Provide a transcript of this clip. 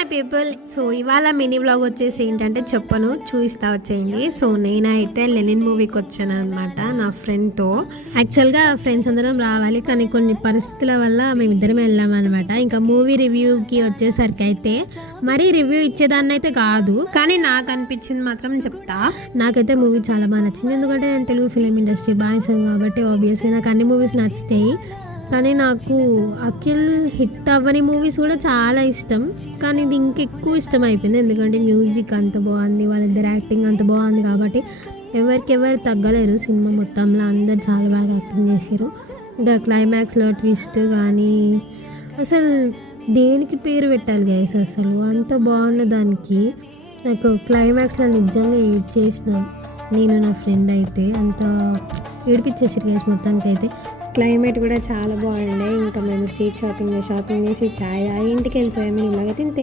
My people. So ఇవాళ mini vlog వచ్చేసి ఏంటంటే చెప్పను, చూపిస్తా వచ్చేయండి. సో నేనైతే లెనిన్ మూవీకి వచ్చాను అనమాట నా ఫ్రెండ్తో. యాక్చువల్గా ఫ్రెండ్స్ అందరం రావాలి, కానీ కొన్ని పరిస్థితుల వల్ల మేమిద్దరం వెళ్ళాం అనమాట. ఇంకా మూవీ రివ్యూకి వచ్చేసరికి అయితే మరీ రివ్యూ ఇచ్చేదాన్ని అయితే కాదు, కానీ నాకు అనిపించింది మాత్రం చెప్తా. నాకైతే మూవీ చాలా బాగా నచ్చింది, ఎందుకంటే నేను తెలుగు ఫిలిం ఇండస్ట్రీ బానిసాను కాబట్టి ఆబ్వియస్లీ నాకు అన్ని మూవీస్ నచ్చుతాయి. కానీ నాకు అఖిల్ హిట్ అవ్వని మూవీస్ కూడా చాలా ఇష్టం, కానీ ఇది ఇంకెక్కువ ఇష్టం అయిపోయింది. ఎందుకంటే మ్యూజిక్ అంత బాగుంది, వాళ్ళిద్దరు యాక్టింగ్ అంత బాగుంది కాబట్టి ఎవరికెవరు తగ్గలేరు. సినిమా మొత్తంలో అందరు చాలా బాగా యాక్టింగ్ చేశారు. ఇంకా క్లైమాక్స్లో ట్విస్ట్ కానీ అసలు దేనికి పేరు పెట్టాలి గైస్, అసలు అంత బాగున్న దానికి నాకు క్లైమాక్స్లో నిజంగా చేసిన నేను నా ఫ్రెండ్ అయితే అంత ఏడిపించేసారు గైస్. మొత్తానికి అయితే క్లైమేట్ కూడా చాలా బాగుండే. ఇంకా మేము స్ట్రీట్ షాపింగ్ చేసి చాయ్ ఇంటికి వెళ్ళిపోయాము. ఇలాగైతే